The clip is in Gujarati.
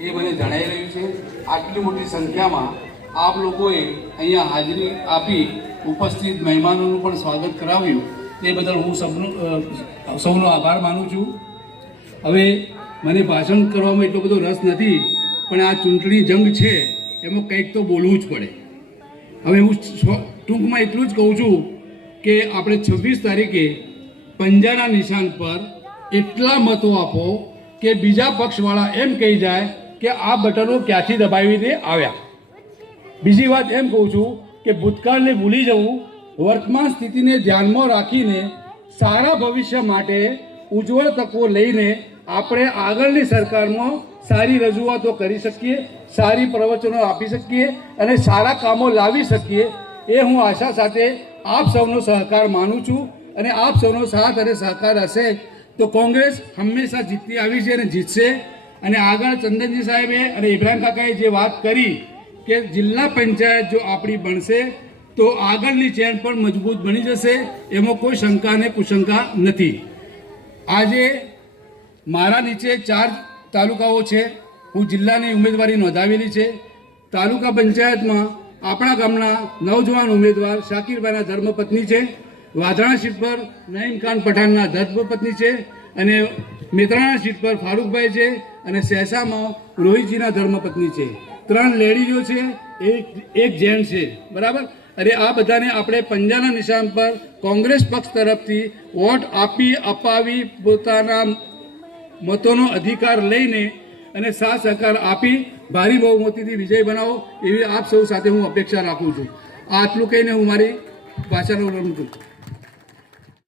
એ મને જણાઈ રહ્યું છે. આટલી મોટી સંખ્યામાં આપ લોકોએ અહીંયા હાજરી આપી ઉપસ્થિત મહેમાનોનું પણ સ્વાગત કરાવ્યું તે બદલ હું સૌનો આભાર માનું છું. હવે મને ભાષણ કરવામાં એટલો બધો રસ નથી, પણ આ ચૂંટણી જંગ છે એમાં કંઈક તો બોલવું જ પડે. હવે હું ટૂંકમાં એટલું જ કહું છું કે આપણે 26 તારીખે પંજાના નિશાન પર એટલા મતો આપો કે બીજા પક્ષવાળા એમ કહી જાય કે આ બટનો ક્યાંથી દબાવીને આવ્યા. બીજી વાત એમ કહું છું કે ભૂતકાળને ભૂલી જવું, વર્તમાન સ્થિતિને ધ્યાનમાં રાખીને સારા ભવિષ્ય માટે ઉજ્જવળ તકો લઈને આપણે આગળની સરકારમાં સારી રજૂઆતો કરી શકીએ, સારી પ્રવચનો આપી શકીએ અને સારા કામો લાવી શકીએ. એ હું આશા સાથે આપ સૌનો સહકાર માનું છું. અને આપ સૌનો સાથ અને સહકાર હશે તો કોંગ્રેસ હંમેશા જીતતી આવી છે અને જીતશે. અને આગળ ચંદનજી સાહેબે અને ઇબ્રાહિમ કાકાએ જે વાત કરી કે જિલ્લા પંચાયત જો આપણી બનશે તો આગળની ચેન પણ મજબૂત બની જશે, એમાં કોઈ શંકા અને કુશંકા નથી. આજે મારા નીચે 4 તાલુકાઓ છે. હું જિલ્લાની ઉમેદવારી નોંધાવેલી છે. તાલુકા પંચાયતમાં આપણા ગામના નવજવાન ઉમેદવાર શાકીરભાઈના ધર્મપત્ની છે, વાધણા સીટ પર નઈમ ખાન પઠાણના ધર્મપત્ની છે, અને મેત્રાણા સીટ પર ફારૂકભાઈ છે, અને સહેસામાં રોહિતજીના ધર્મપત્ની છે. 3 લેડીઝો છે, એક જેન્ટ છે. બરાબર. અને આ બધાને આપણે પંજાના નિશાન પર કોંગ્રેસ પક્ષ તરફથી વોટ અપાવી પોતાના મતોનો અધિકાર લઈને અને સાથ સહકાર આપી ભારી બહુમતીથી વિજય બનાવો એવી આપ સૌ સાથે હું અપેક્ષા રાખું છું. આટલું કહીને હું મારી ભાષાનો વિરામ મૂકું છું.